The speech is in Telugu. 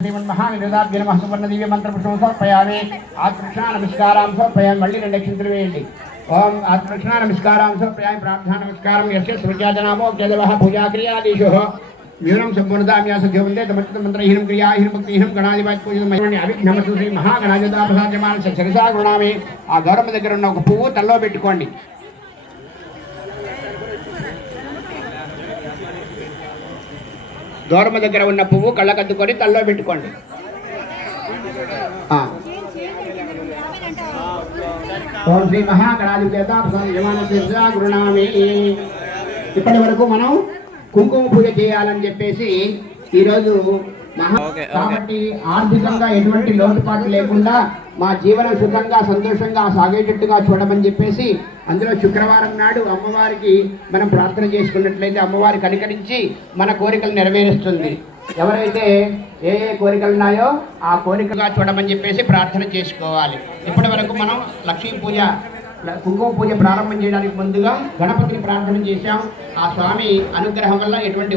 महाविरोधाभ्य नमः सुवर्ण दिव्य मंत्र पुष्पं समर्पयामि आत्मरक्षणा नमस्कारां समर्पयामि मल्ली రెండు అక్షంతలు వేయండి ओम आत्मरक्षणा नमस्कारां समर्पयामि प्रार्थना नमस्कारं यस्य सूर्याजनामो जलवः पूजा क्रियादिषु न्यूनं संपूर्णताम्यास देवन्दे तमत्र मंत्रहीनं क्रियाहीनं भक्तिहीनं गणाधिपति पूजितमై అవిఘ్నమస్తు శ్రీ మహాగణాధిపతి ప్రసాదమాన సరిసా గుణామి ఆ గౌరమ్మ దగ్గర ఉన్న ఒక పువ్వు తల్లో పెట్టుకోండి గౌరమ్మ దగ్గర ఉన్న పువ్వు కళ్ళకద్దుకొని తల్లో పెట్టుకోండి ఓం శ్రీ మహాగణాధిపతి గురునామే ఇప్పటి వరకు మనం కుంకుమ పూజ చేయాలని చెప్పేసి ఈరోజు కాబట్టి ఆర్థికంగా ఎటువంటి లోటుపాటు లేకుండా మా జీవనం సుఖంగా సంతోషంగా సాగేటట్టుగా చూడమని చెప్పేసి అందులో శుక్రవారం నాడు అమ్మవారికి మనం ప్రార్థన చేసుకున్నట్లయితే అమ్మవారి కనికరించి మన కోరికలు నెరవేరుస్తుంది. ఎవరైతే ఏ ఏ కోరికలు ఉన్నాయో ఆ కోరికగా చూడమని చెప్పేసి ప్రార్థన చేసుకోవాలి. ఇప్పటి వరకు మనం లక్ష్మీ పూజ కుంకుమ పూజ ప్రారంభం చేయడానికి ముందుగా గణపతిని ప్రార్థన చేశాం. ఆ స్వామి అనుగ్రహం వల్ల ఎటువంటి